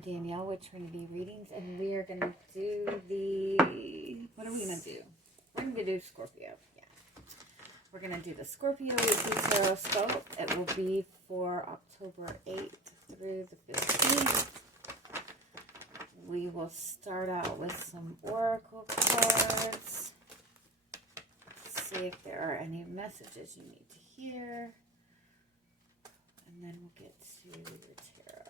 I'm Danielle with Trinity Readings, and we are going to do the... What are we going to do? We're going to do Scorpio. Yeah. We're going to do the Scorpio with the Tarotscope. It will be for October 8th through the 15th. We will start out with some oracle cards. See if there are any messages you need to hear. And then we'll get to your tarot.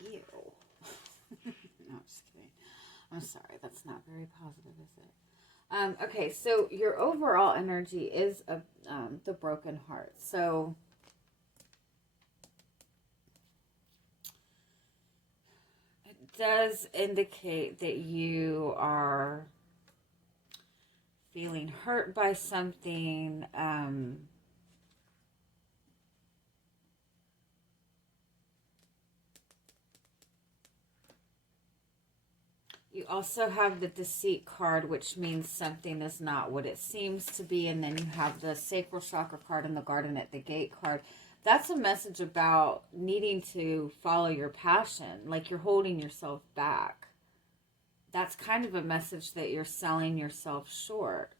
Ew. No, I'm just kidding. I'm sorry, that's not very positive, is it? Okay, so your overall energy is the broken heart. So it does indicate that you are feeling hurt by something. You also have the Deceit card, which means something is not what it seems to be. And then you have the Sacral Chakra card and the Garden at the Gate card. That's a message about needing to follow your passion, like you're holding yourself back. That's kind of a message that you're selling yourself short.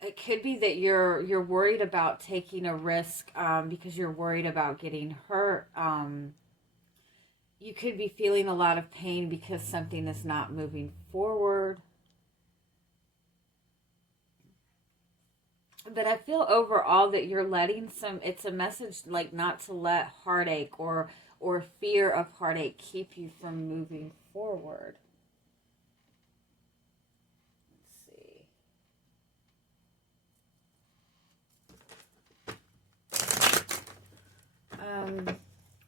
It could be that you're worried about taking a risk because you're worried about getting hurt. You could be feeling a lot of pain because something is not moving forward. But I feel overall that you're letting it's a message like not to let heartache or fear of heartache keep you from moving forward. Let's see.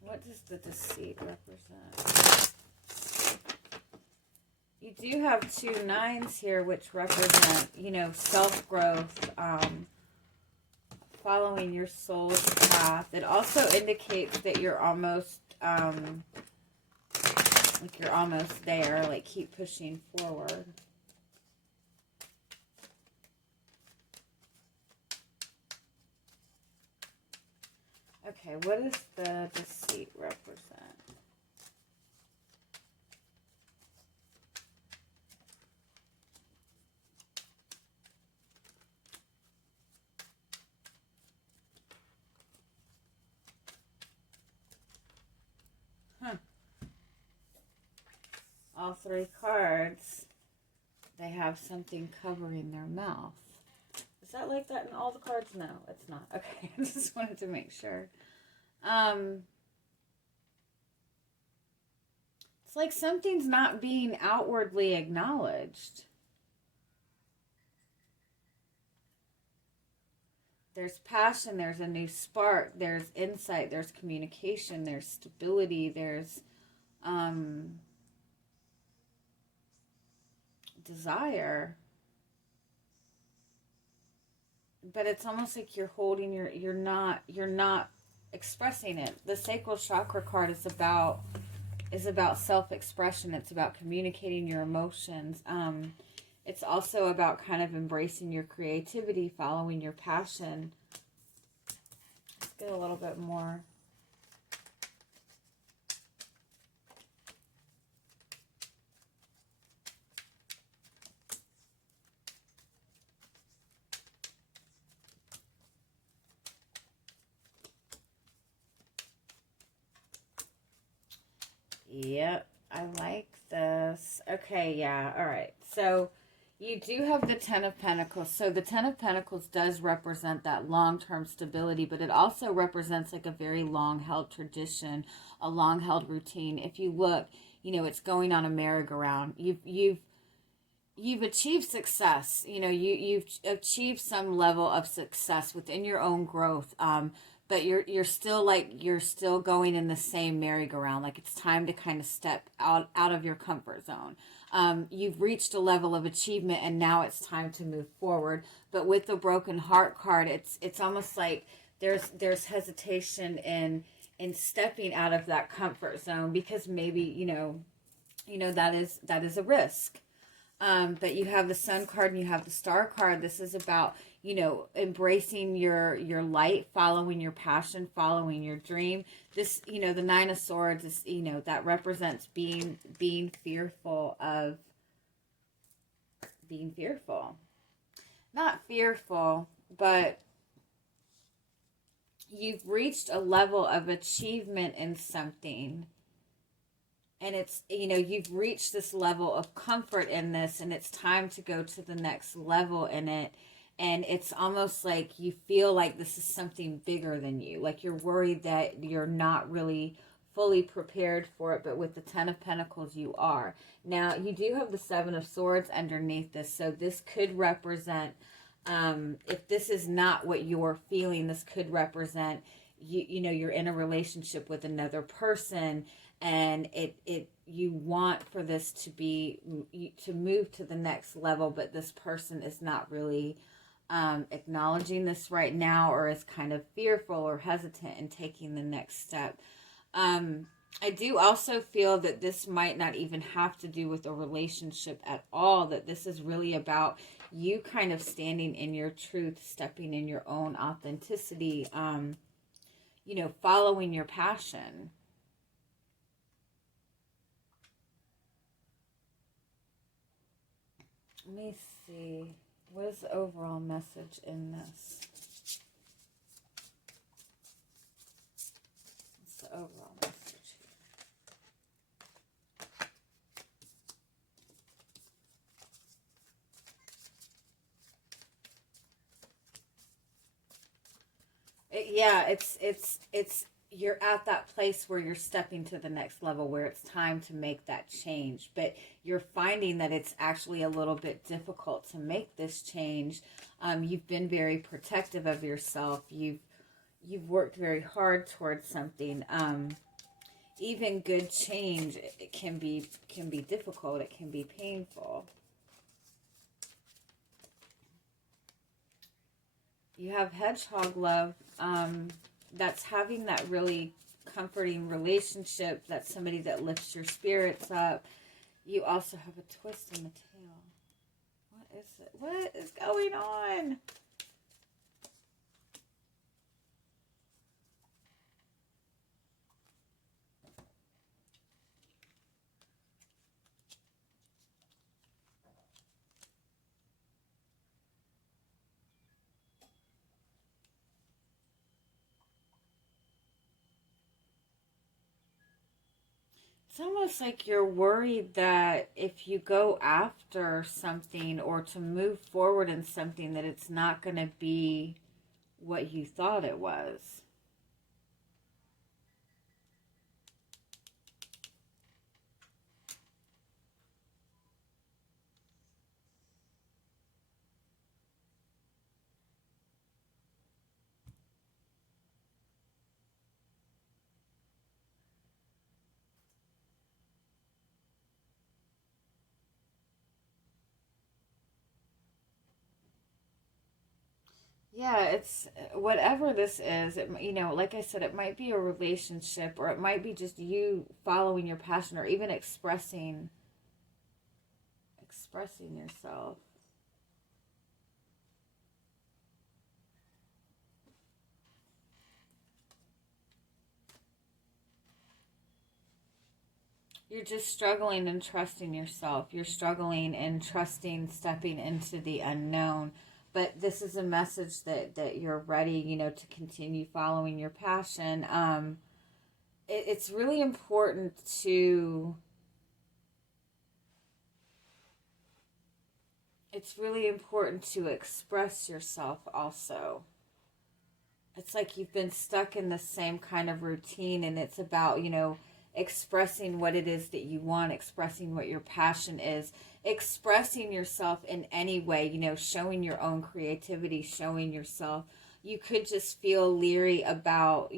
What does the Deceit represent? You do have 2 9s here, which represent, self-growth, following your soul's path. It also indicates that you're almost, you're almost there, like keep pushing forward. Okay, what does the Deceit represent? All 3 cards, they have something covering their mouth. Is that like that in all the cards? No, it's not. Okay, I just wanted to make sure. It's like something's not being outwardly acknowledged. There's passion, there's a new spark, there's insight, there's communication, there's stability, there's desire. But it's almost like you're holding you're not expressing it. The Sacral Chakra card is about self-expression. It's about communicating your emotions. It's also about kind of embracing your creativity, following your passion. Let's get a little bit more. Yep, I like this. Okay, yeah, all right. So you do have the 10 of Pentacles. So the 10 of Pentacles does represent that long-term stability, but it also represents like a very long-held tradition, a long-held routine. If you look, it's going on a merry-go-round. You've achieved success. You've achieved some level of success within your own growth. But you're still going in the same merry-go-round. Like it's time to kind of step out of your comfort zone. you've reached a level of achievement and now it's time to move forward. But with the broken heart card, it's almost like there's hesitation in stepping out of that comfort zone, because maybe that is a risk. But you have the Sun card and you have the Star card. This is about, embracing your light, following your passion, following your dream. This, the Nine of Swords is, that represents being fearful of being fearful. Not fearful, but you've reached a level of achievement in something. And it's, you've reached this level of comfort in this, and it's time to go to the next level in it. And it's almost like you feel like this is something bigger than you. Like you're worried that you're not really fully prepared for it, but with the Ten of Pentacles, you are. Now, you do have the Seven of Swords underneath this, so this could represent, if this is not what you're feeling, this could represent, you're in a relationship with another person, and you want for this to move to the next level, but this person is not really acknowledging this right now, or is kind of fearful or hesitant in taking the next step. I do also feel that this might not even have to do with a relationship at all, that this is really about you kind of standing in your truth, stepping in your own authenticity, following your passion. Let me see. What is the overall message in this? What's the overall message here? It's you're at that place where you're stepping to the next level, where it's time to make that change, but you're finding that it's actually a little bit difficult to make this change. You've been very protective of yourself. You've worked very hard towards something. Even good change, it can be difficult. It can be painful. You have Hedgehog love. That's having that really comforting relationship. That's somebody that lifts your spirits up. You also have a twist in the tail. What is it? What is going on? It's almost like you're worried that if you go after something or to move forward in something, that it's not going to be what you thought it was. Yeah, it's whatever this is. It, like I said, it might be a relationship, or it might be just you following your passion, or even expressing yourself. You're just struggling and trusting yourself. You're struggling and trusting, stepping into the unknown. But this is a message that you're ready, to continue following your passion. It's really important to... It's really important to express yourself also. It's like you've been stuck in the same kind of routine, and it's about, expressing what it is that you want, expressing what your passion is, expressing yourself in any way, showing your own creativity, showing yourself. You could just feel leery about,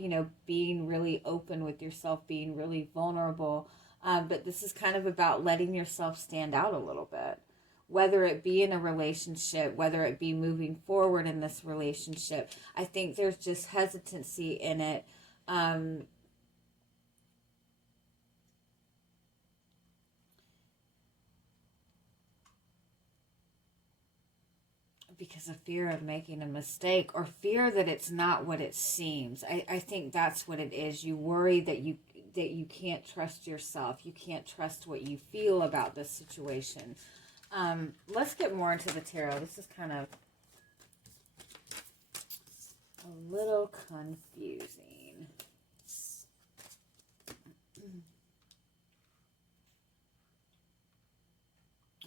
being really open with yourself, being really vulnerable. But this is kind of about letting yourself stand out a little bit. Whether it be in a relationship, whether it be moving forward in this relationship. I think there's just hesitancy in it. Because of fear of making a mistake, or fear that it's not what it seems. I think that's what it is. You worry that you can't trust yourself. You can't trust what you feel about this situation. Let's get more into the tarot. This is kind of a little confusing.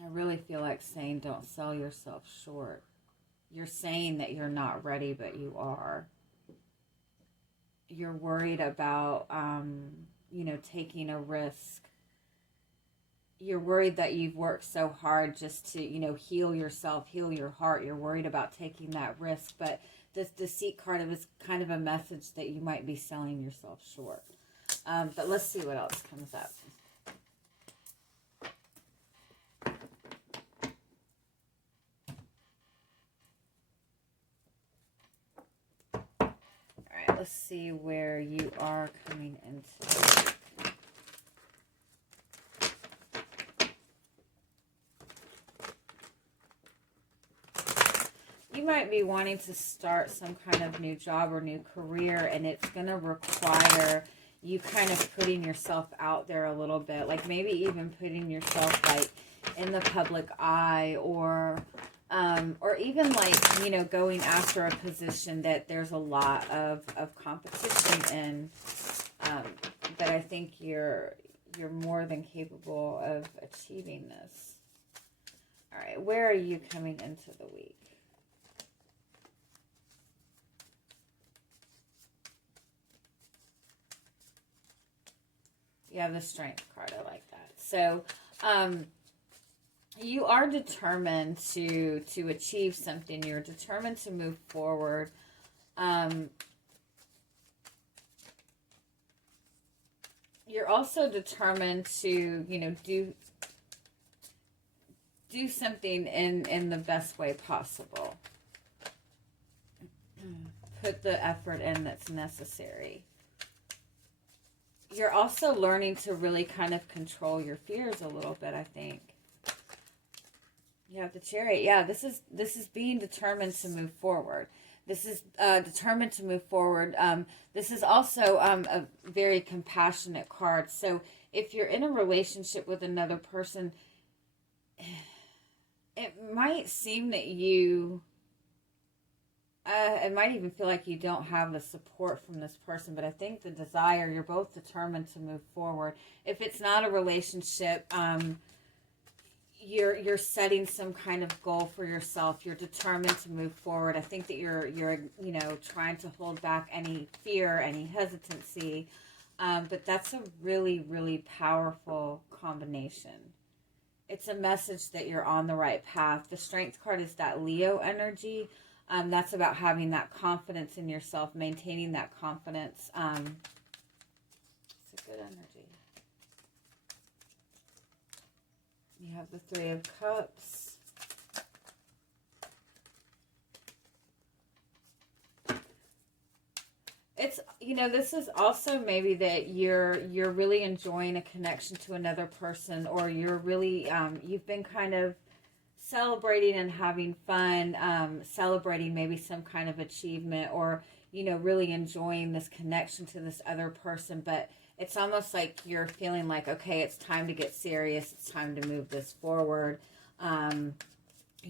I really feel like saying don't sell yourself short. You're saying that you're not ready, but you are. You're worried about, taking a risk. You're worried that you've worked so hard just to, heal yourself, heal your heart. You're worried about taking that risk. But this Deceit card, it was kind of a message that you might be selling yourself short. But let's see what else comes up. Let's see where you are coming into. You might be wanting to start some kind of new job or new career, and it's going to require you kind of putting yourself out there a little bit. Like maybe even putting yourself like in the public eye, or even like, going after a position that there's a lot of competition in. But I think you're more than capable of achieving this. All right, where are you coming into the week? You have the Strength card. I like that. So, you are determined to achieve something. You're determined to move forward. You're also determined to, do something in the best way possible. Put the effort in that's necessary. You're also learning to really kind of control your fears a little bit, I think. You have the Chariot. Yeah, this is being determined to move forward. This is determined to move forward. This is also a very compassionate card. So if you're in a relationship with another person, it might seem that it might even feel like you don't have the support from this person, but I think the desire, you're both determined to move forward. If it's not a relationship, you're setting some kind of goal for yourself. You're determined to move forward. I think that you're trying to hold back any fear, any hesitancy. But that's a really, really powerful combination. It's a message that you're on the right path. The Strength card is that Leo energy. That's about having that confidence in yourself, maintaining that confidence. It's a good energy. You have the Three of Cups. It's, this is also maybe that you're really enjoying a connection to another person, or you're really, you've been kind of celebrating and having fun, celebrating maybe some kind of achievement, or, really enjoying this connection to this other person. But it's almost like you're feeling like, okay, it's time to get serious. It's time to move this forward. You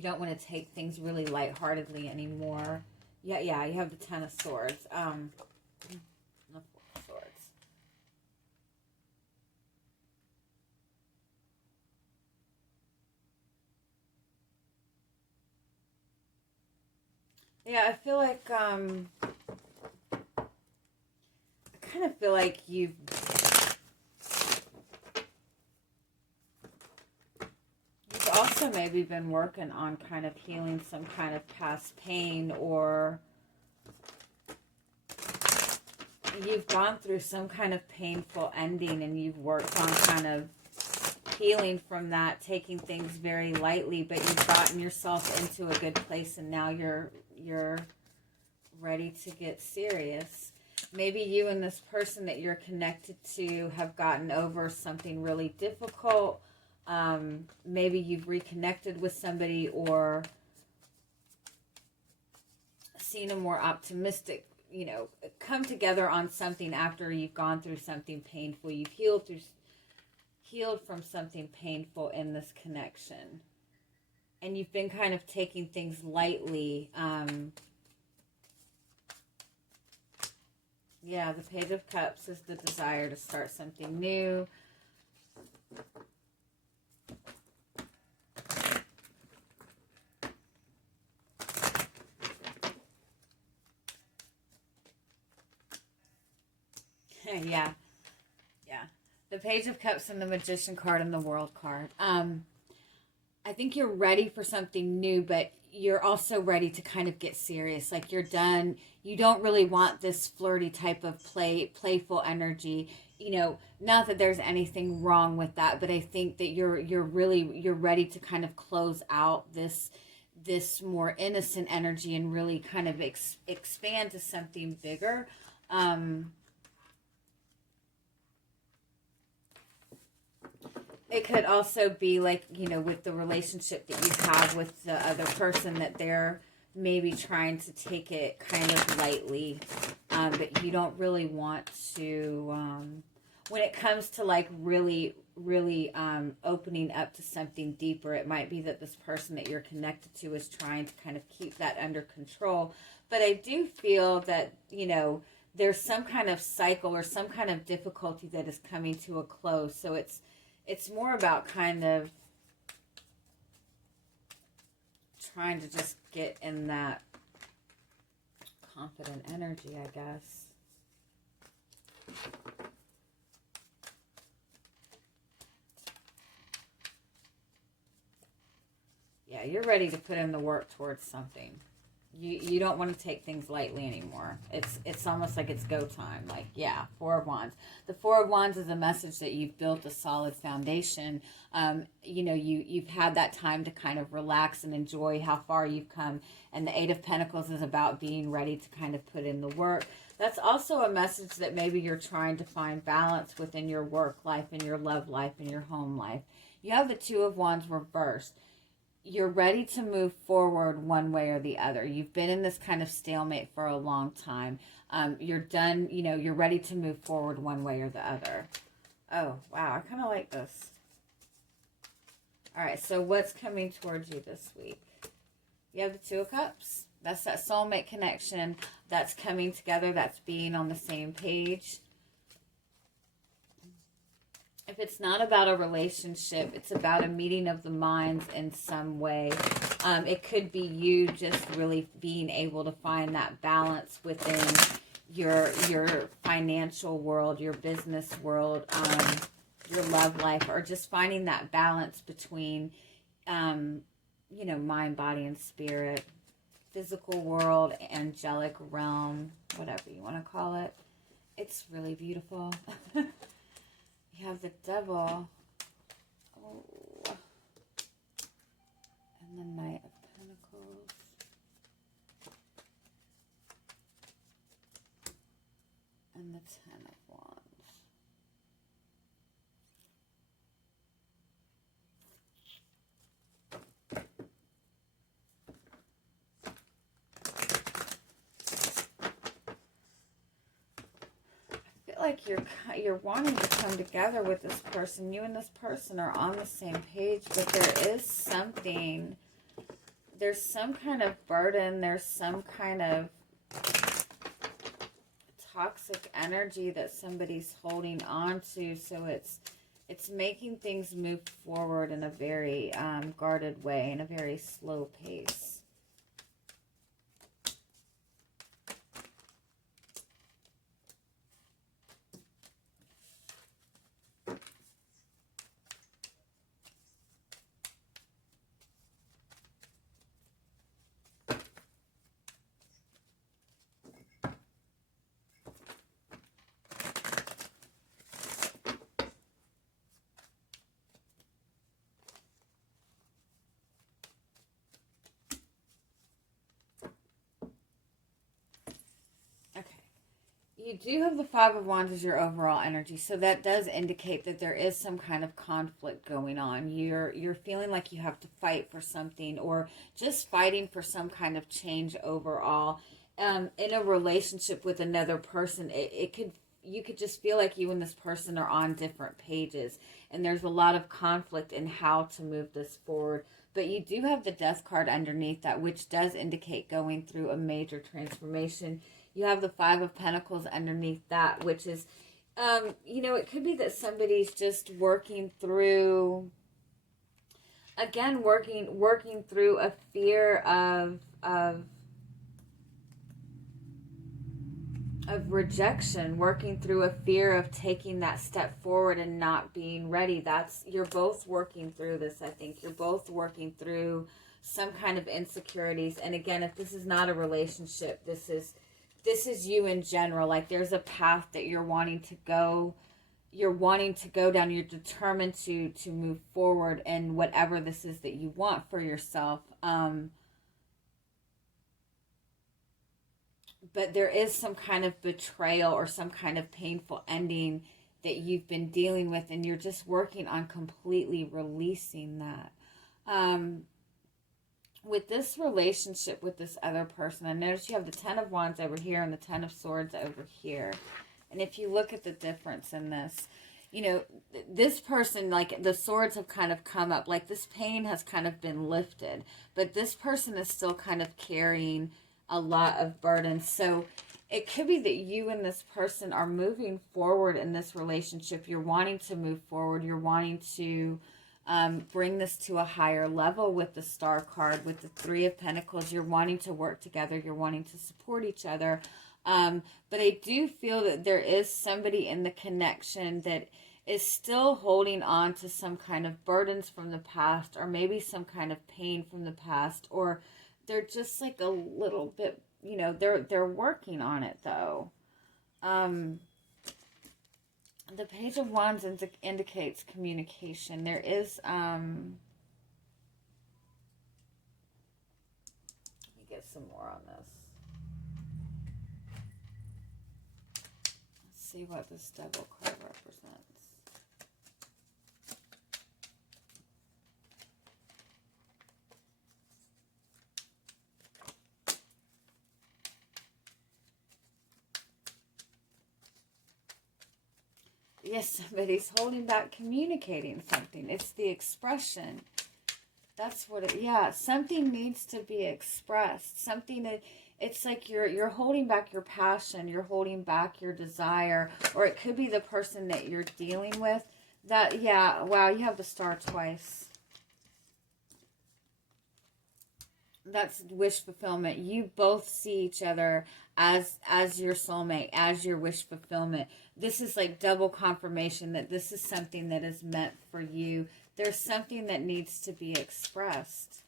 don't want to take things really lightheartedly anymore. Yeah, you have the Ten of Swords. The Four of Swords. Yeah, I feel like, I kind of feel like you've also maybe been working on kind of healing some kind of past pain, or, you've gone through some kind of painful ending, and you've worked on kind of healing from that, taking things very lightly, but you've gotten yourself into a good place, and now you're ready to get serious. Maybe you and this person that you're connected to have gotten over something really difficult. Maybe you've reconnected with somebody, or seen a more optimistic, come together on something after you've gone through something painful. You've healed from something painful in this connection. And you've been kind of taking things lightly. Yeah, the Page of Cups is the desire to start something new. Yeah. The Page of Cups and the Magician card and the World card. I think you're ready for something new, but you're also ready to kind of get serious. Like, you're done. You don't really want this flirty type of playful energy. Not that there's anything wrong with that, but I think that you're ready to kind of close out this more innocent energy and really kind of expand to something bigger. It could also be like, with the relationship that you have with the other person, that they're maybe trying to take it kind of lightly, but you don't really want to, when it comes to like really opening up to something deeper, it might be that this person that you're connected to is trying to kind of keep that under control. But I do feel that, there's some kind of cycle or some kind of difficulty that is coming to a close. So it's more about kind of trying to just get in that confident energy, I guess. Yeah, you're ready to put in the work towards something. You don't want to take things lightly anymore. It's almost like it's go time. Like, yeah, Four of Wands. The Four of Wands is a message that you've built a solid foundation. You've had that time to kind of relax and enjoy how far you've come. And the Eight of Pentacles is about being ready to kind of put in the work. That's also a message that maybe you're trying to find balance within your work life and your love life and your home life. You have the Two of Wands reversed. You're ready to move forward one way or the other. You've been in this kind of stalemate for a long time. You're done, you're ready to move forward one way or the other. Oh, wow, I kind of like this. All right, so what's coming towards you this week? You have the Two of Cups. That's that soulmate connection that's coming together, that's being on the same page. If it's not about a relationship, it's about a meeting of the minds in some way. It could be you just really being able to find that balance within your financial world, your business world, your love life, or just finding that balance between, mind, body, and spirit, physical world, angelic realm, whatever you want to call it. It's really beautiful. You have the Devil. Oh. And the Knight of Pentacles. And the Ten of Wands. Like you're wanting to come together with this person. You and this person are on the same page, but there's some kind of burden, there's some kind of toxic energy that somebody's holding on to, so it's making things move forward in a very guarded way, in a very slow pace. You do have the Five of Wands as your overall energy, so that does indicate that there is some kind of conflict going on. You're feeling like you have to fight for something, or just fighting for some kind of change overall. In a relationship with another person, you could just feel like you and this person are on different pages, and there's a lot of conflict in how to move this forward. But you do have the Death card underneath that, which does indicate going through a major transformation. You have the Five of Pentacles underneath that, which is, you know, it could be that somebody's just working through, again, working through a fear of rejection, working through a fear of taking that step forward and not being ready. You're both working through this, I think. You're both working through some kind of insecurities. And again, if this is not a relationship, this is you in general. Like, there's a path that you're wanting to go down. You're determined to move forward in whatever this is that you want for yourself. But there is some kind of betrayal or some kind of painful ending that you've been dealing with, and you're just working on completely releasing that. With this relationship with this other person, I notice you have the Ten of Wands over here and the Ten of Swords over here. And if you look at the difference in this, you know, this person, like, the swords have kind of come up, like this pain has kind of been lifted, but this person is still kind of carrying a lot of burden. So it could be that you and this person are moving forward in this relationship. You're wanting to move forward. You're wanting to bring this to a higher level with the Star card, with the Three of Pentacles. You're wanting to work together. You're wanting to support each other. But I do feel that there is somebody in the connection that is still holding on to some kind of burdens from the past, or maybe some kind of pain from the past, or they're just like a little bit, you know, they're working on it though. The Page of Wands indicates communication. There is, let me get some more on this. Let's see what this Devil card represents. Yes, somebody's holding back communicating something. It's the expression. That's what it, yeah, something needs to be expressed. Something that, it's like you're holding back your passion, you're holding back your desire, or it could be the person that you're dealing with. That, yeah, wow, you have the Star twice. That's wish fulfillment. You both see each other as your soulmate, as your wish fulfillment. This is like double confirmation that this is something that is meant for you. There's something that needs to be expressed.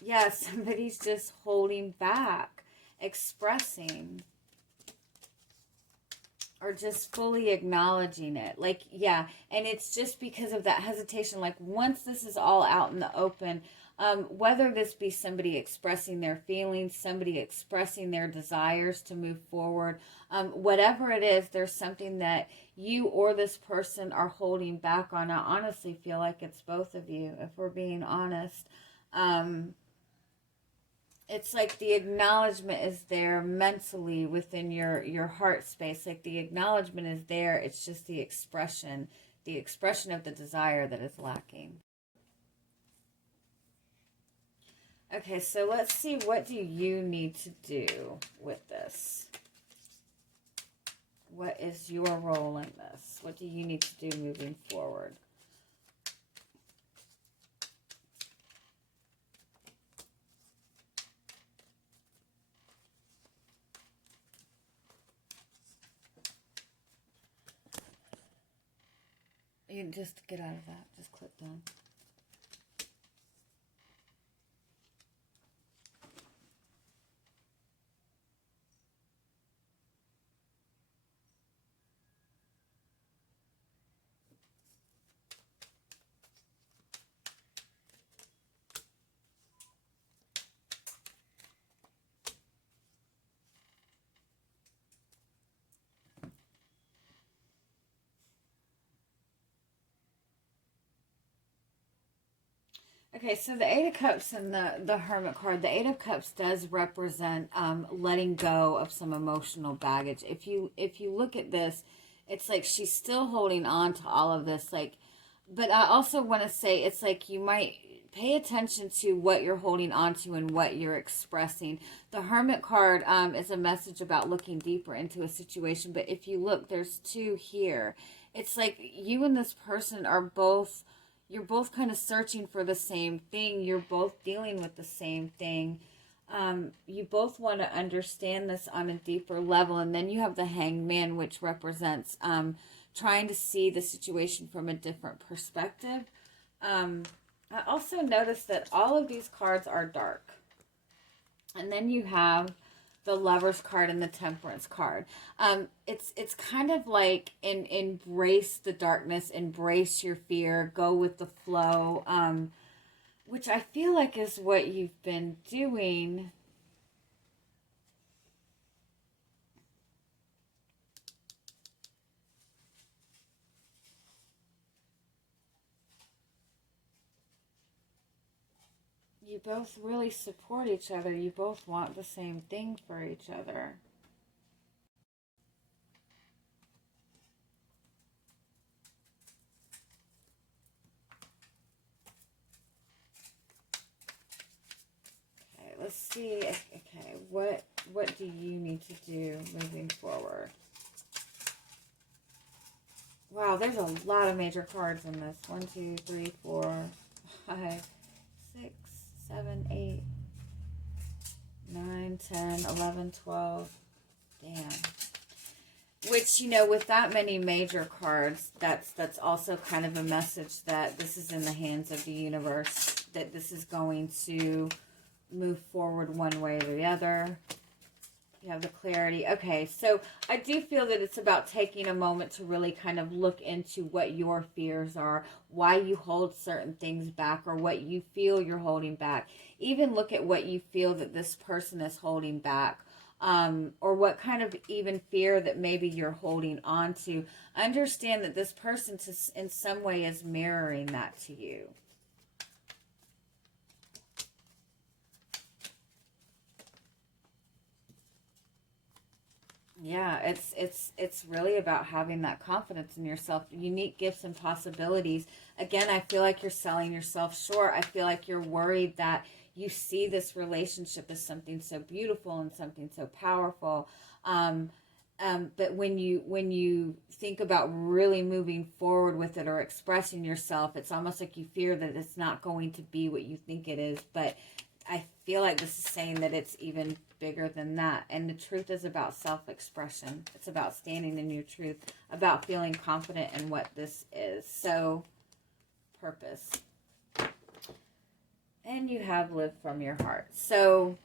Yeah, somebody's just holding back, expressing, or just fully acknowledging it. Like, yeah, and it's just because of that hesitation. Like, once this is all out in the open, whether this be somebody expressing their feelings, somebody expressing their desires to move forward, whatever it is, there's something that you or this person are holding back on. I honestly feel like it's both of you, if we're being honest. It's like the acknowledgement is there mentally within your heart space. Like, the acknowledgement is there. It's just the expression of the desire that is lacking. Okay, so let's see, what do you need to do with this? What is your role in this? What do you need to do moving forward? You can just get out of that. Just click done. Okay, so the Eight of Cups and the Hermit card, the Eight of Cups does represent letting go of some emotional baggage. If you look at this, it's like she's still holding on to all of this. Like, but I also want to say it's like you might pay attention to what you're holding on to and what you're expressing. The Hermit card is a message about looking deeper into a situation. But if you look, there's two here. It's like you and this person are both, you're both kind of searching for the same thing. You're both dealing with the same thing. You both want to understand this on a deeper level. And then you have the Hanged Man, which represents trying to see the situation from a different perspective. I also noticed that all of these cards are dark. And then you have the Lovers card and the Temperance card. It's kind of like embrace the darkness, embrace your fear, go with the flow, which I feel like is what you've been doing. You both really support each other. You both want the same thing for each other. Okay, let's see. Okay, what do you need to do moving forward? Wow, there's a lot of major cards in this. 1, 2, 3, 4, 5, 6, 7, 8, 9, 10, 11, 12. Damn. Which, you know, with that many major cards, that's also kind of a message that this is in the hands of the universe, that this is going to move forward one way or the other. You have the clarity. Okay, so I do feel that it's about taking a moment to really kind of look into what your fears are, why you hold certain things back, or what you feel you're holding back. Even look at what you feel that this person is holding back, or what kind of even fear that maybe you're holding on to. Understand that this person in some way is mirroring that to you. Yeah, it's really about having that confidence in yourself, unique gifts and possibilities. Again, I feel like you're selling yourself short. I feel like you're worried that you see this relationship as something so beautiful and something so powerful. But when you think about really moving forward with it or expressing yourself, it's almost like you fear that it's not going to be what you think it is. But I feel like this is saying that it's even bigger than that. And the truth is about self-expression. It's about standing in your truth, about feeling confident in what this is. So, purpose. And you have lived from your heart. So,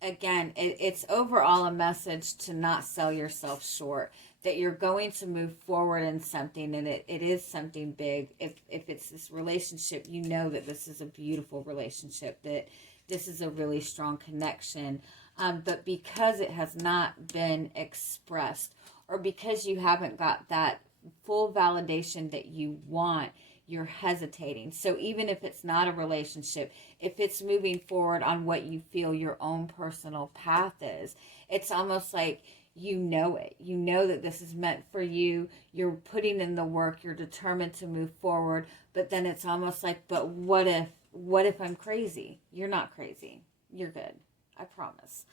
again, it's overall a message to not sell yourself short, that you're going to move forward in something, and it is something big. If it's this relationship, you know that this is a beautiful relationship, that this is a really strong connection. But because it has not been expressed, or because you haven't got that full validation that you want, you're hesitating. So even if it's not a relationship, if it's moving forward on what you feel your own personal path is, it's almost like you know it. You know that this is meant for you. You're putting in the work. You're determined to move forward. But then it's almost like, but what if I'm crazy? You're not crazy. You're good. I promise.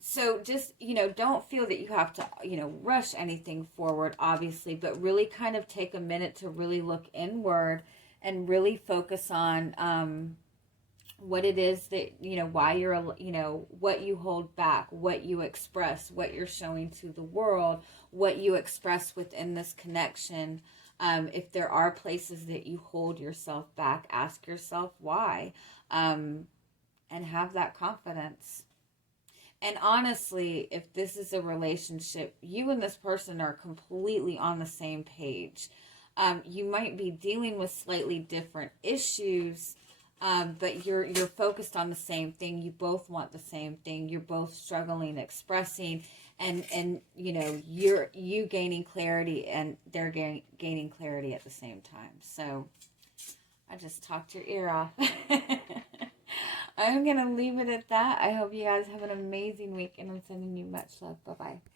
So just, don't feel that you have to, rush anything forward, obviously, but really kind of take a minute to really look inward and really focus on what it is that, why you're, what you hold back, what you express, what you're showing to the world, what you express within this connection. If there are places that you hold yourself back, ask yourself why, and have that confidence. And honestly, if this is a relationship, you and this person are completely on the same page. You might be dealing with slightly different issues, but you're focused on the same thing. You both want the same thing. You're both struggling, expressing, and you gaining clarity, and they're gaining clarity at the same time. So I just talked your ear off. I'm going to leave it at that. I hope you guys have an amazing week, and I'm sending you much love. Bye-bye.